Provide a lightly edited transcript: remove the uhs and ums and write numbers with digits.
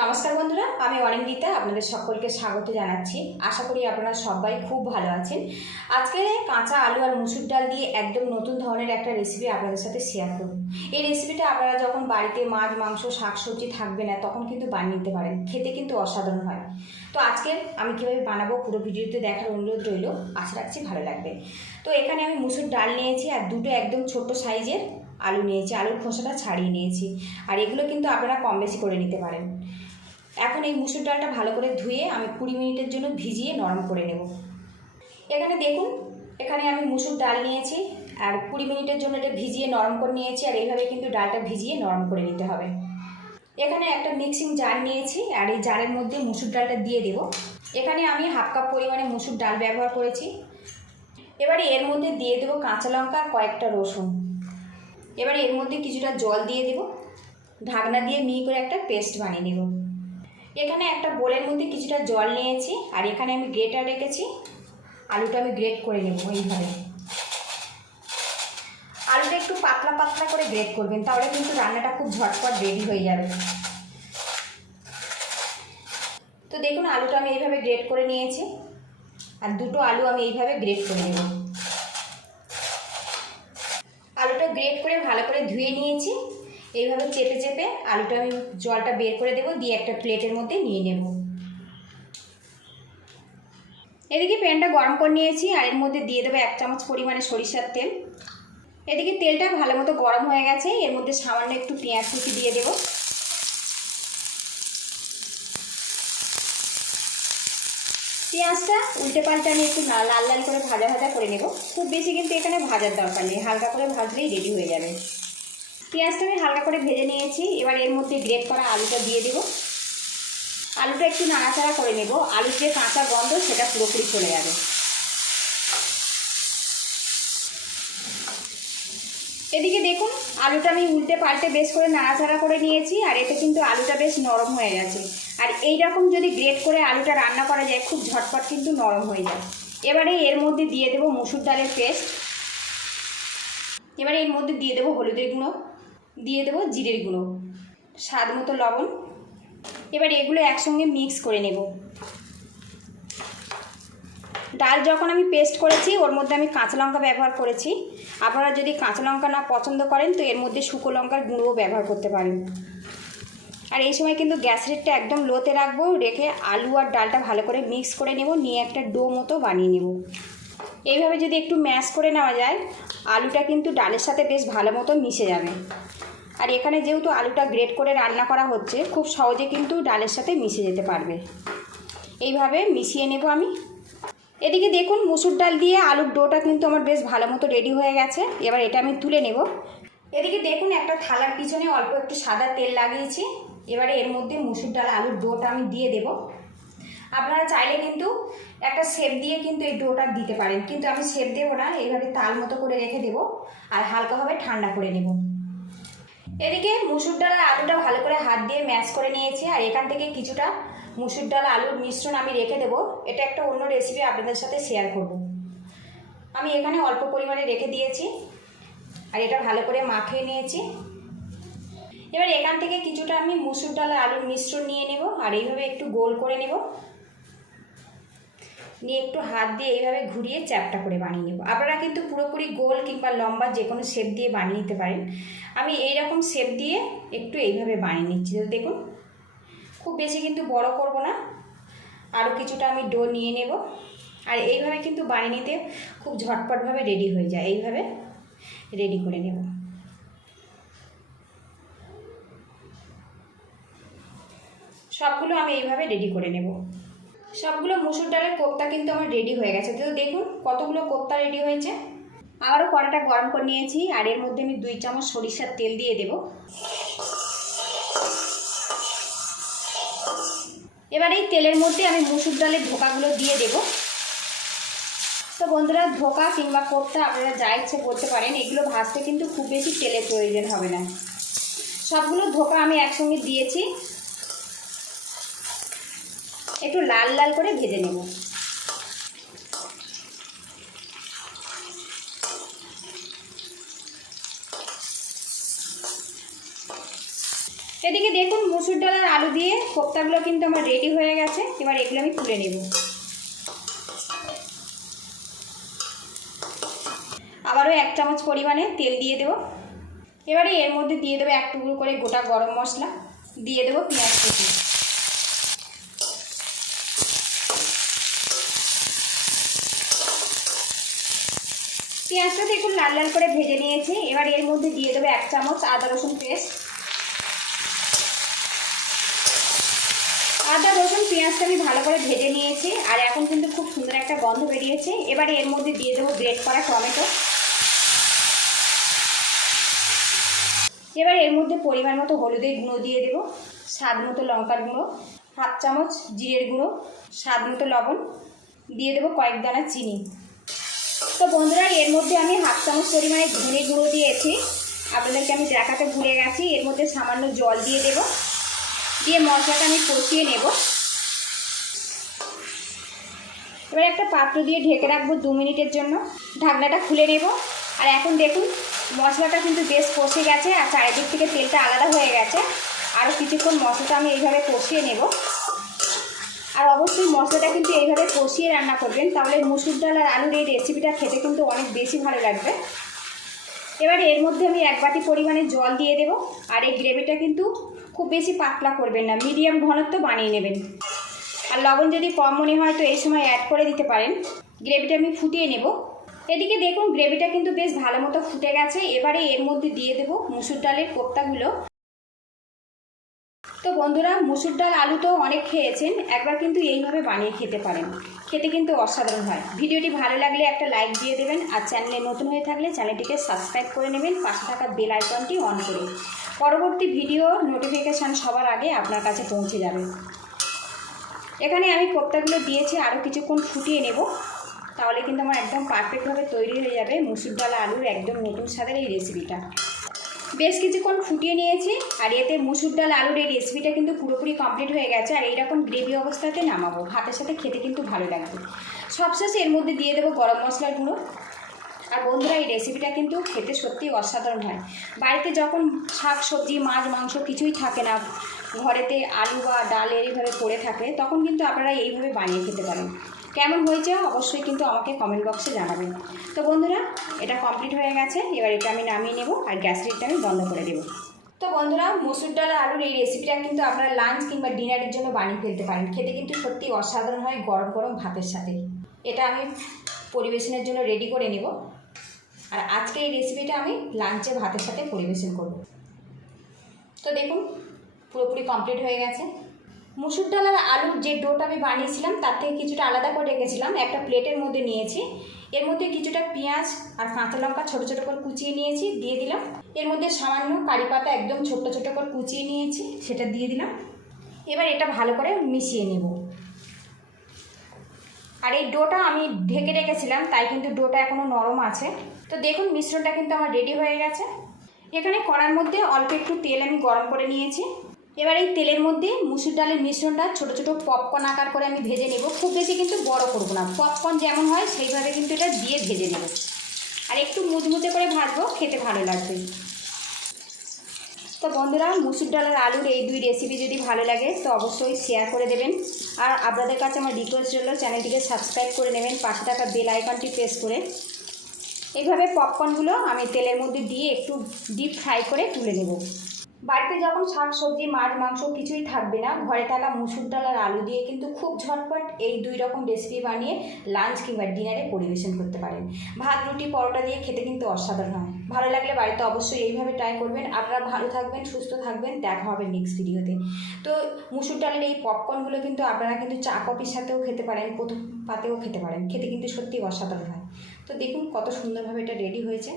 নমস্কার বন্ধুরা, আমি অরিন্দিতা আপনাদের সকলকে স্বাগত জানাচ্ছি। আশা করি আপনারা সবাই খুব ভালো আছেন। আজকে কাঁচা আলু আর মুসুর ডাল দিয়ে একদম নতুন ধরনের একটা রেসিপি আপনাদের সাথে শেয়ার করব। এই রেসিপিটা আপনারা যখন বাড়িতে মাছ, মাংস, শাকসবজি থাকবে না তখন কিন্তু বানিয়ে নিতে পারেন, খেতে কিন্তু অসাধারণ হয়। তো আজকে আমি কীভাবে বানাবো পুরো ভিডিওতে দেখার অনুরোধ রইল, আশা রাখছি ভালো লাগবে। তো এখানে আমি মুসুর ডাল নিয়েছি আর দুটো একদম ছোট্ট সাইজের আলু নিয়েছি, আলুর খোসাটা ছাড়িয়ে নিয়েছি। আর এগুলো কিন্তু আপনারা কম বেশি করে নিতে পারেন। এখন এই মুসুর ডালটা ভালো করে ধুয়ে আমি 20 মিনিটের জন্য ভিজিয়ে নরম করে নেব। এখানে দেখুন, এখানে আমি মুসুর ডাল নিয়েছি আর 20 মিনিটের জন্য এটা ভিজিয়ে নরম করে নিয়েছি। আর এইভাবে কিন্তু ডালটা ভিজিয়ে নরম করে নিতে হবে। এখানে একটা মিক্সিং জার নিয়েছি আর এই জারের মধ্যে মুসুর ডালটা দিয়ে দেব। এখানে আমি হাফ কাপ পরিমাণে মুসুর ডাল ব্যবহার করেছি। এবারে এর মধ্যে দিয়ে দেবো কাঁচা লঙ্কা, কয়েকটা রসুন। এবারে এর মধ্যে কিছুটা জল দিয়ে দেব, ঢাকনা দিয়ে মিহি করে একটা পেস্ট বানিয়ে নেব। এখানে একটা বোলের মধ্যে কিছুটা জল নিয়েছি আর এখানে আমি গ্রেটার রেখেছি। আলুটা আমি গ্রেট করে নেব। এইভাবে আলুটা একটু পাতলা পাতলা করে গ্রেট করবেন, তাহলে কিন্তু রান্নাটা খুব ঝটপট রেডি হয়ে যাবে। তো দেখুন, আলুটা আমি এইভাবে গ্রেট করে নিয়েছি আর দুটো আলু আমি এইভাবে গ্রেট করে নেব। আলুটা গ্রেট করে ভালো করে ধুয়ে নিয়েছি। এইভাবে চেপে চেপে আলুটা আমি জলটা বের করে দেব, দিয়ে একটা প্লেটের মধ্যে নিয়ে নেব। এদিকে প্যানটা গরম করে নিয়েছি আর এর মধ্যে দিয়ে দেবো 1 চামচ পরিমাণে সরিষার তেল। এদিকে তেলটা ভালো মতো গরম হয়ে গেছে, এর মধ্যে সামান্য একটু পেঁয়াজ কুচি দিয়ে দেব। পেঁয়াজটা উল্টে পাল্টে আমি একটু লাল লাল করে ভাজা ভাজা করে নেব। খুব বেশি কিন্তু এখানে ভাজার দরকার নেই, হালকা করে ভাজলেই রেডি হয়ে যাবে। পেঁয়াজটা আমি হালকা করে ভেজে নিয়েছি। এবার এর মধ্যে গ্রেট করা আলুটা দিয়ে দেব। আলুটা একটু নাড়াচাড়া করে নেব, আলুর যে কাঁচা গন্ধ সেটা পুরোপুরি চলে যাবে। এদিকে দেখুন, আলুটা আমি উল্টে পাল্টে বেশ করে নাড়াচাড়া করে নিয়েছি আর এতে কিন্তু আলুটা বেশ নরম হয়ে গেছে। আর এই রকম যদি গ্রেট করে আলুটা রান্না করা যায় খুব ঝটপট কিন্তু নরম হয়ে যায়। এবারে এর মধ্যে দিয়ে দেবো মুসুর ডালের পেস্ট। এবারে এর মধ্যে দিয়ে দেবো হলুদের গুঁড়ো, দিয়ে দেবো জিরের গুঁড়ো, স্বাদ মতো লবণ। এবার এগুলো একসঙ্গে মিক্স করে নেব। ডাল যখন আমি পেস্ট করেছি ওর মধ্যে আমি কাঁচা লঙ্কা ব্যবহার করেছি। আপনারা যদি কাঁচা লঙ্কা না পছন্দ করেন তো এর মধ্যে শুকনো লঙ্কার গুঁড়োও ব্যবহার করতে পারেন। আর এই সময় কিন্তু গ্যাস রেটটা একদম লোতে রাখবো, রেখে আলু আর ডালটা ভালো করে মিক্স করে নেব, নিয়ে একটা ডো মতো বানিয়ে নেব। এইভাবে যদি একটু ম্যাশ করে নেওয়া যায় আলুটা কিন্তু ডালের সাথে বেশ ভালো মতো মিশে যাবে। আর এখানে যেহেতু আলুটা গ্রেট করে রান্না করা হচ্ছে খুব সহজে কিন্তু ডালের সাথে মিশে যেতে পারবে। এইভাবে মিশিয়ে নেব আমি। এদিকে দেখুন, মুসুর ডাল দিয়ে আলুর ডোটা কিন্তু আমার বেশ ভালো মতো রেডি হয়ে গেছে। এবার এটা আমি তুলে নেব। এদিকে দেখুন, একটা থালার পিছনে অল্প একটু সাদা তেল লাগিয়েছি। এবারে এর মধ্যে মুসুর ডাল আলুর ডোটা আমি দিয়ে দেব। আপনারা চাইলে কিন্তু একটা শেপ দিয়ে কিন্তু এই ডোটা দিতে পারেন, কিন্তু আমি শেপ দেবো না, এইভাবে তাল মতো করে রেখে দেব আর হালকাভাবে ঠান্ডা করে নেব। এদিকে মুসুর ডাল আর আলুটা ভালো করে হাত দিয়ে ম্যাশ করে নিয়েছি আর এখান থেকে কিছুটা মুসুর ডাল আলুর মিশ্রণ আমি রেখে দেবো। এটা একটা অন্য রেসিপি আপনাদের সাথে শেয়ার করব। আমি এখানে অল্প পরিমাণে রেখে দিয়েছি আর এটা ভালো করে মাখিয়ে নিয়েছি। এবার এখান থেকে কিছুটা আমি মুসুর ডাল আর আলুর মিশ্রণ নিয়ে নেব আর এইভাবে একটু গোল করে নেব, নিয়ে একটু হাত দিয়ে এইভাবে ঘুরিয়ে চ্যাপটা করে বানিয়ে নেব। আপনারা কিন্তু পুরোপুরি গোল কিংবা লম্বা যে কোনো শেপ দিয়ে বানিয়ে নিতে পারেন। আমি এই রকম শেপ দিয়ে একটু এইভাবে বানিয়ে নিচ্ছি। তো দেখুন, খুব বেশি কিন্তু বড় করব না, আরও কিছুটা আমি ডো নিয়ে নেব। আর এইভাবে কিন্তু বানিয়ে নিতে খুব ঝটপটভাবে রেডি হয়ে যায়। এইভাবে রেডি করে নেব। সবগুলো আমি এইভাবে রেডি করে নেব। সবগুলো মুসুর ডালের কোপ্তা কিন্তু আমার রেডি হয়ে গেছে। তো দেখুন কতগুলো কোপ্তা রেডি হয়েছে। আবারও কড়াটা গরম করে নিয়েছি আর এর মধ্যে আমি 2 চামচ সরিষার তেল দিয়ে দেব। এবার এই তেলের মধ্যে আমি মুসুর ডালের ধোকাগুলো দিয়ে দেব। তো বন্ধুরা, ধোকা কিংবা কোপ্তা আপনারা যা ইচ্ছে করতে পারেন, এগুলো ভাজতে কিন্তু খুব বেশি তেলের প্রয়োজন হবে না। সবগুলো ধোকা আমি একসঙ্গে দিয়েছি, একটু লাল লাল করে ভেজে নেব। এদিকে দেখুন মুসুর ডাল আর আলু দিয়ে কোপ্তাগুলো কিন্তু আমার রেডি হয়ে গেছে। এবার এগুলো আমি তুলে নেব। আবারও 1 চামচ পরিমাণে তেল দিয়ে দেব। এবারে এর মধ্যে দিয়ে দেবো 1 টুকরো করে গোটা গরম মশলা, দিয়ে দেবো পেঁয়াজ কুচি। পেঁয়াজটা দেখুন লাল লাল করে ভেজে নিয়েছি। এবার এর মধ্যে দিয়ে দেবো 1 চামচ আদা রসুন পেস্ট। আদা রসুন পেঁয়াজটা আমি ভালো করে ভেজে নিয়েছি আর এখন কিন্তু খুব সুন্দর একটা গন্ধ বেরিয়েছে। এবারে এর মধ্যে দিয়ে দেবো গ্রেট করা টমেটো। এবার এর মধ্যে পরিমাণ মতো হলুদের গুঁড়ো দিয়ে দেবো, স্বাদ মতো লঙ্কার গুঁড়ো, 1/2 চামচ জিরের গুঁড়ো, স্বাদ মতো লবণ, দিয়ে দেবো কয়েক দানা চিনি। তো বন্ধুরা এর মধ্যে আমি 1/2 চামচ পরিমাণে ধনে গুঁড়ো দিয়েছি, আপনাদেরকে আমি দেখাতে ভুলে গেছি। এর মধ্যে সামান্য জল দিয়ে দেব, দিয়ে মশলাটা আমি কষিয়ে নেব। এবার একটা পাত্র দিয়ে ঢেকে রাখবো 2 মিনিটের জন্য। ঢাকনাটা খুলে নেব। আর এখন দেখুন মশলাটা কিন্তু বেশ কষে গেছে আর চারিদিক থেকে তেলটা আলাদা হয়ে গেছে। আরও কিছুক্ষণ মশলাটা আমি এইভাবে কষিয়ে নেব। আর অবশ্যই মশলাটা কিন্তু এইভাবে কষিয়ে রান্না করবেন, তাহলে মুসুর ডাল আর আলুর এই রেসিপিটা খেতে কিন্তু অনেক বেশি ভালো লাগবে। এবারে এর মধ্যে আমি 1 বাটি পরিমাণে জল দিয়ে দেব। আর এই গ্রেভিটা কিন্তু খুব বেশি পাতলা করবেন না, মিডিয়াম ঘনত্ব বানিয়ে নেবেন। আর লবণ যদি কম মনে হয় তো এই সময় অ্যাড করে দিতে পারেন। গ্রেভিটা আমি ফুটিয়ে নেব। এদিকে দেখুন গ্রেভিটা কিন্তু বেশ ভালো মতো ফুটে গেছে। এবারে এর মধ্যে দিয়ে দেব মুসুর ডালের কোপ্তাগুলো। তো বন্ধুরা মুসুর ডাল আলু তো অনেক খেয়েছেন, একবার কিন্তু এইভাবে বানিয়ে খেতে পারেন, খেতে কিন্তু অসাধারণ হয়। ভিডিওটি ভালো লাগলে একটা লাইক দিয়ে দেবেন আর চ্যানেলে নতুন হয়ে থাকলে চ্যানেলটিকে সাবস্ক্রাইব করে নেবেন, পাশে থাকা বেল আইকনটি অন করে। পরবর্তী ভিডিও নোটিফিকেশান সবার আগে আপনার কাছে পৌঁছে যাবে। এখানে আমি কোপ্তাগুলো দিয়েছি, আরও কিছুক্ষণ ফুটিয়ে নেব, তাহলে কিন্তু আমার একদম পারফেক্টভাবে তৈরি হয়ে যাবে মুসুর ডাল আলুর একদম নতুন স্বাদের এই রেসিপিটা। বেশ কিছুক্ষণ ফুটিয়ে নিয়েছি আর এতে মুসুর ডাল আলুর এই রেসিপিটা কিন্তু পুরোপুরি কমপ্লিট হয়ে গেছে। আর এইরকম গ্রেভি অবস্থাতে নামাবো, ভাতের সাথে খেতে কিন্তু ভালো লাগবে। সবশেষে এর মধ্যে দিয়ে দেবো গরম মশলার গুঁড়ো। আর বন্ধুরা এই রেসিপিটা কিন্তু খেতে সত্যি অসাধারণ হয়। বাড়িতে যখন শাক সবজি মাছ মাংস কিছুই থাকে না, ঘরেতে আলু বা ডাল এইভাবে পড়ে থাকে, তখন কিন্তু আপনারা এইভাবে বানিয়ে খেতে পারেন। কেমন হয়েছে অবশ্যই কিন্তু আমাকে কমেন্ট বক্সে জানাবেন। তো বন্ধুরা এটা কমপ্লিট হয়ে গেছে। এবার এটা আমি নামিয়ে নেব আর গ্যাস লিডটা আমি বন্ধ করে দেবো। তো বন্ধুরা মুসুর ডাল আলুর এই রেসিপিটা কিন্তু আপনারা লাঞ্চ কিংবা ডিনারের জন্য বানিয়ে ফেলতে পারেন, খেতে কিন্তু সত্যি অসাধারণ হয় গরম গরম ভাতের সাথে। এটা আমি পরিবেশনের জন্য রেডি করে নেব। আর আজকে এই রেসিপিটা আমি লাঞ্চে ভাতের সাথে পরিবেশন করব। তো দেখুন পুরোপুরি কমপ্লিট হয়ে গেছে। মুসুর ডাল আর আলুর যে ডোটা আমি বানিয়েছিলাম তার থেকে কিছুটা আলাদা করে রেখেছিলাম, একটা প্লেটের মধ্যে নিয়েছি। এর মধ্যে কিছুটা পেঁয়াজ আর কাঁচা লঙ্কা ছোটো ছোটো করে কুচিয়ে নিয়েছি, দিয়ে দিলাম। এর মধ্যে সামান্য কারি পাতা একদম ছোট্ট ছোটো করে কুচিয়ে নিয়েছি, সেটা দিয়ে দিলাম। এবার এটা ভালো করে মিশিয়ে নেব। আর এই ডোটা আমি ঢেকে রেখেছিলাম, তাই কিন্তু ডোটা এখনও নরম আছে। তো দেখুন মিশ্রণটা কিন্তু আমার রেডি হয়ে গেছে। এখানে কড়ার মধ্যে অল্প একটু তেল আমি গরম করে নিয়েছি। এবার এই তেলের মধ্যে মুসুর ডালের মিশ্রণটা ছোটো ছোটো পপকর্ন আকার করে আমি ভেজে নেব। খুব বেশি কিন্তু বড় করব না, পপকর্ন যেমন হয় সেইভাবে কিন্তু এটা দিয়ে ভেজে নেব। আর একটু মুচমুচে করে ভাজবো, খেতে ভালো লাগবে। তো বন্ধুরা মুসুর ডাল আর আলুর এই 2 রেসিপি যদি ভালো লাগে তো অবশ্যই শেয়ার করে দেবেন। আর আপনাদের কাছে আমার রিকোয়েস্ট হলো চ্যানেলটিকে সাবস্ক্রাইব করে নেবেন, পাশে থাকা বেল আইকনটি প্রেস করে। এইভাবে পপকর্নগুলো আমি তেলের মধ্যে দিয়ে একটু ডিপ ফ্রাই করে তুলে নেব। বাড়িতে যখন শাক সবজি মাছ মাংস কিছুই থাকবে না, ঘরে থাকা মুসুর ডাল আর আলু দিয়ে কিন্তু খুব ঝটপট এই 2 রকম রেসিপি বানিয়ে লাঞ্চ কিংবা ডিনারে পরিবেশন করতে পারেন। ভাত রুটি পরোটা দিয়ে খেতে কিন্তু অসাধারণ হয়। ভালো লাগলে বাড়িতে অবশ্যই এইভাবে ট্রাই করবেন। আপনারা ভালো থাকবেন, সুস্থ থাকবেন, দেখা হবে নেক্সট ভিডিওতে। তো মুসুর ডালের এই পপকর্নগুলো কিন্তু আপনারা কিন্তু চা কফির সাথেও খেতে পারেন, প্রথম পাতেও খেতে পারেন, খেতে কিন্তু সত্যি অসাধারণ হয়। তো দেখুন কত সুন্দরভাবে এটা রেডি হয়েছে।